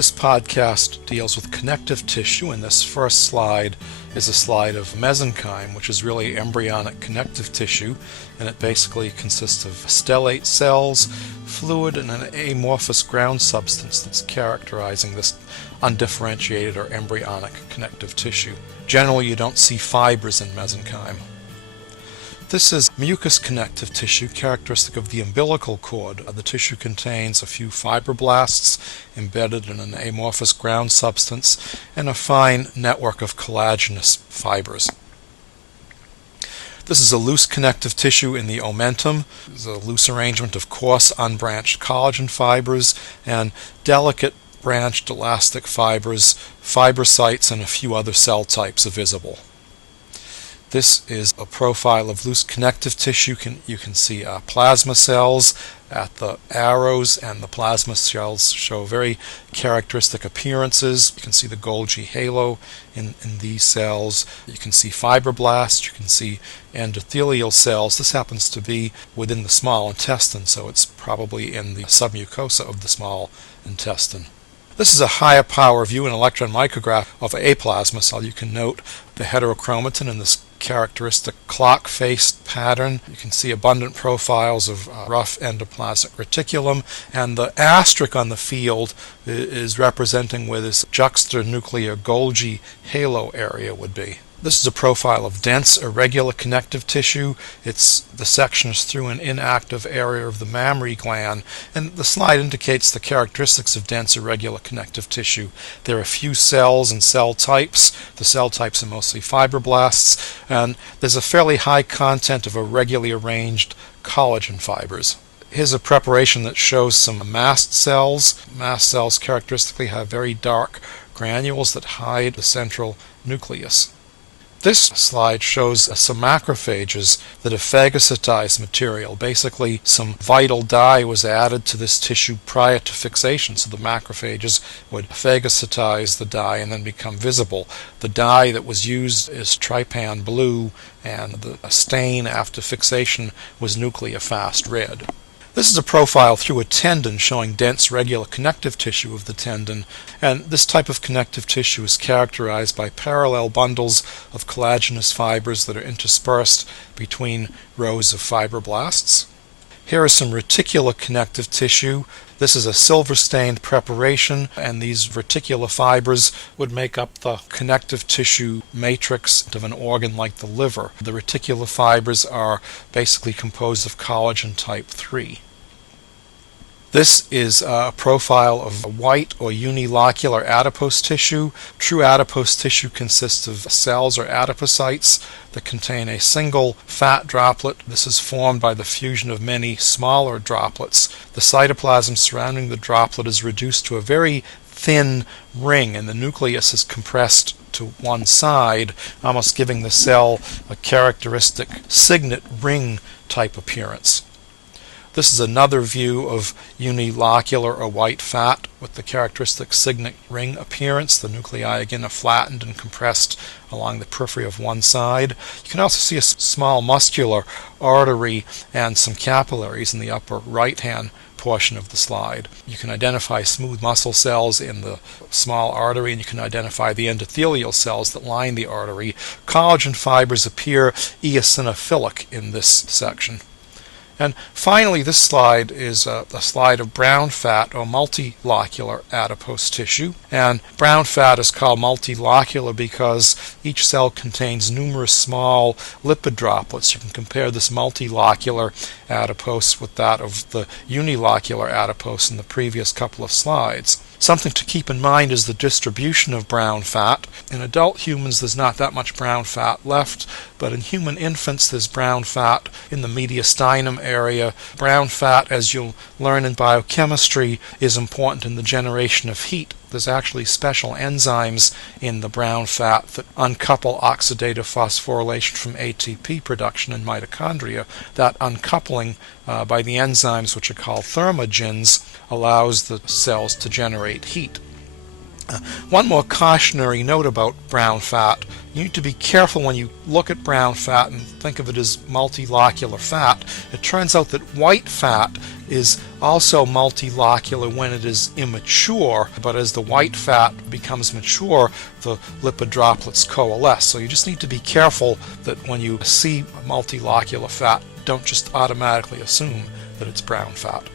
This podcast deals with connective tissue, and this first slide is a slide of mesenchyme, which is really embryonic connective tissue, and it basically consists of stellate cells, fluid, and an amorphous ground substance that's characterizing this undifferentiated or embryonic connective tissue. Generally, you don't see fibers in mesenchyme. This is mucous connective tissue, characteristic of the umbilical cord. The tissue contains a few fibroblasts embedded in an amorphous ground substance and a fine network of collagenous fibers. This is a loose connective tissue in the omentum. It's a loose arrangement of coarse, unbranched collagen fibers and delicate branched elastic fibers, fibrocytes, and a few other cell types are visible. This is a profile of loose connective tissue. You can see plasma cells at the arrows, and the plasma cells show very characteristic appearances. You can see the Golgi halo in these cells. You can see fibroblasts. You can see endothelial cells. This happens to be within the small intestine, so it's probably in the submucosa of the small intestine. This is a higher power view, an electron micrograph of a plasma cell. You can note the heterochromatin in this characteristic clock-faced pattern. You can see abundant profiles of rough endoplasmic reticulum, and the asterisk on the field is representing where this juxtanuclear Golgi halo area would be. This is a profile of dense, irregular connective tissue. The section is through an inactive area of the mammary gland, and the slide indicates the characteristics of dense, irregular connective tissue. There are few cells and cell types. The cell types are mostly fibroblasts, and there's a fairly high content of irregularly arranged collagen fibers. Here's a preparation that shows some mast cells. Mast cells characteristically have very dark granules that hide the central nucleus. This slide shows some macrophages that have phagocytized material. Basically, some vital dye was added to this tissue prior to fixation, so the macrophages would phagocytize the dye and then become visible. The dye that was used is trypan blue, and the stain after fixation was nucleophast red. This is a profile through a tendon showing dense, regular connective tissue of the tendon, and this type of connective tissue is characterized by parallel bundles of collagenous fibers that are interspersed between rows of fibroblasts. Here is some reticular connective tissue. This is a silver-stained preparation, and these reticular fibers would make up the connective tissue matrix of an organ like the liver. The reticular fibers are basically composed of collagen type 3. This is a profile of white or unilocular adipose tissue. True adipose tissue consists of cells or adipocytes that contain a single fat droplet. This is formed by the fusion of many smaller droplets. The cytoplasm surrounding the droplet is reduced to a very thin ring, and the nucleus is compressed to one side, almost giving the cell a characteristic signet ring type appearance. This is another view of unilocular or white fat with the characteristic signet ring appearance. The nuclei again are flattened and compressed along the periphery of one side. You can also see a small muscular artery and some capillaries in the upper right-hand portion of the slide. You can identify smooth muscle cells in the small artery, and you can identify the endothelial cells that line the artery. Collagen fibers appear eosinophilic in this section. And finally, this slide is a slide of brown fat or multilocular adipose tissue. And brown fat is called multilocular because each cell contains numerous small lipid droplets. You can compare this multilocular adipose with that of the unilocular adipose in the previous couple of slides. Something to keep in mind is the distribution of brown fat. In adult humans, there's not that much brown fat left, but in human infants, there's brown fat in the mediastinum area. Brown fat, as you'll learn in biochemistry, is important in the generation of heat. There's actually special enzymes in the brown fat that uncouple oxidative phosphorylation from ATP production in mitochondria. That uncoupling by the enzymes, which are called thermogens, allows the cells to generate heat. One more cautionary note about brown fat. You need to be careful when you look at brown fat and think of it as multilocular fat. It turns out that white fat is also multilocular when it is immature, but as the white fat becomes mature, the lipid droplets coalesce. So you just need to be careful that when you see multilocular fat, don't just automatically assume that it's brown fat.